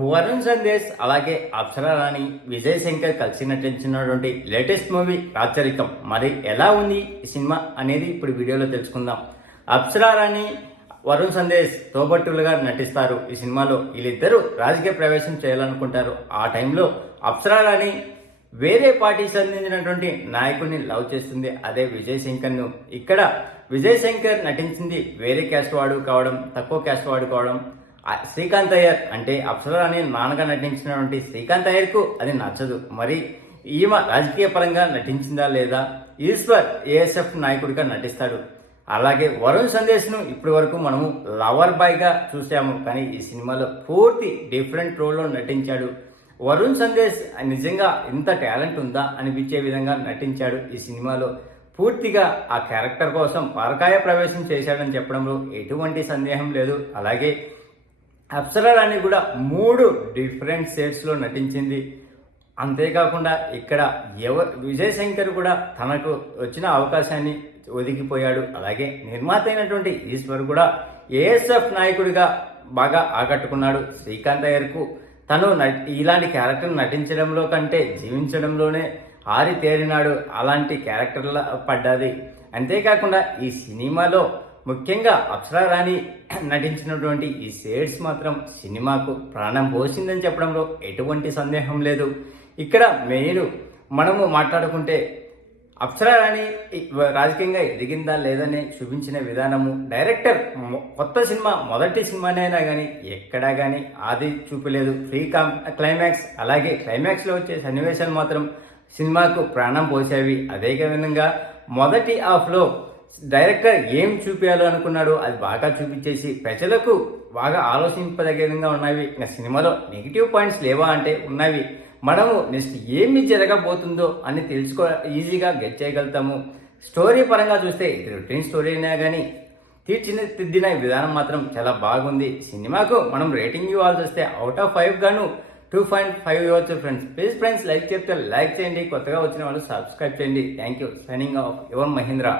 వరుణ్ సందేశ్ అలాగే అప్సరా రాణి విజయ్ శంకర్ కలిసి నటించినటువంటి లేటెస్ట్ మూవీ రాచరికం. మరి ఎలా ఉంది ఈ సినిమా అనేది ఇప్పుడు వీడియోలో తెలుసుకుందాం. అప్సరా రాణి వరుణ్ సందేశ్ తోబట్టులుగా నటిస్తారు ఈ సినిమాలో. వీళ్ళిద్దరూ రాజకీయ ప్రవేశం చేయాలనుకుంటారు. ఆ టైంలో అప్సరా రాణి వేరే పార్టీకి సంబంధించినటువంటి నాయకుడిని లవ్ చేస్తుంది, అదే విజయ్ శంకర్ను. ఇక్కడ విజయ్ శంకర్ నటించింది వేరే క్యాస్ట్ వాడు కావడం, తక్కువ క్యాస్ట్ వాడు కావడం. శ్రీకాంత్ అయ్యర్ అంటే అప్సరా రాణి నాన్నగా నటించినటువంటి శ్రీకాంత్ అయ్యర్కు అది నచ్చదు. మరి ఈమె రాజకీయ పరంగా నటించిందా లేదా? ఈశ్వర్ ఏఎస్ఎఫ్ నాయకుడిగా నటిస్తాడు. అలాగే వరుణ్ సందేశ్ను ఇప్పటి వరకు మనము లవర్ బాయ్గా చూసాము, కానీ ఈ సినిమాలో పూర్తి డిఫరెంట్ రోల్లో నటించాడు. వరుణ్ సందేశ్ నిజంగా ఇంత టాలెంట్ ఉందా అనిపించే విధంగా నటించాడు ఈ సినిమాలో. పూర్తిగా ఆ క్యారెక్టర్ కోసం పరకాయ ప్రవేశం చేశాడని చెప్పడంలో ఎటువంటి సందేహం లేదు. అలాగే అప్సరా రాణి కూడా 3 డిఫరెంట్ షేడ్స్లో నటించింది. అంతేకాకుండా ఇక్కడ విజయ్ శంకర్ కూడా తనకు వచ్చిన అవకాశాన్ని ఒదిగిపోయాడు. అలాగే నిర్మాత అయినటువంటి ఈశ్వర్ కూడా ఏఎస్ఎఫ్ నాయకుడిగా బాగా ఆకట్టుకున్నాడు. శ్రీకాంత్ అయ్యర్కు తను ఇలాంటి క్యారెక్టర్ నటించడంలో కంటే జీవించడంలోనే ఆరితేరినాడు. అలాంటి క్యారెక్టర్ల పడ్డది. అంతేకాకుండా ఈ సినిమాలో ముఖ్యంగా అప్సరా రాణి నటించినటువంటి ఈ షేడ్స్ మాత్రం సినిమాకు ప్రాణం పోసిందని చెప్పడంలో ఎటువంటి సందేహం లేదు. ఇక్కడ మెయిన్ మనము మాట్లాడుకుంటే అప్సరా రాణి రాజకీయంగా ఎదిగిందా లేదని చూపించిన విధానము, డైరెక్టర్ కొత్త సినిమా మొదటి సినిమానైనా కానీ ఎక్కడా కానీ అది చూపలేదు. క్లైమాక్స్ అలాగే క్లైమాక్స్లో వచ్చే సన్నివేశాలు మాత్రం సినిమాకు ప్రాణం పోసేవి. అదే విధంగా మొదటి హాఫ్లో డైరెక్టర్ ఏం చూపించాలో అనుకున్నాడో అది బాగా చూపించేసి ప్రజలకు బాగా ఆలోచింపదగ్గ విధంగా ఉన్నవి. ఇంకా సినిమాలో నెగిటివ్ పాయింట్స్ లేవా అంటే ఉన్నవి. మనము నెక్స్ట్ ఏమి జరగబోతుందో అని ఈజీగా గెట్ చేయగలుగుతాము. స్టోరీ పరంగా చూస్తే ఇది రొటీన్ స్టోరీ అయినా కానీ తీర్చిదిద్దిన విధానం మాత్రం చాలా బాగుంది. సినిమాకు మనం రేటింగ్ ఇవ్వాల్సి వస్తే అవుట్ ఆఫ్ 5 గాను 2.5 ఇవ్వచ్చు ఫ్రెండ్స్. ప్లీజ్ ఫ్రెండ్స్ లైక్ చేస్తే లైక్ చేయండి, కొత్తగా వచ్చిన వాళ్ళు సబ్స్క్రైబ్ చేయండి. Thank you. Signing off your Mahindra.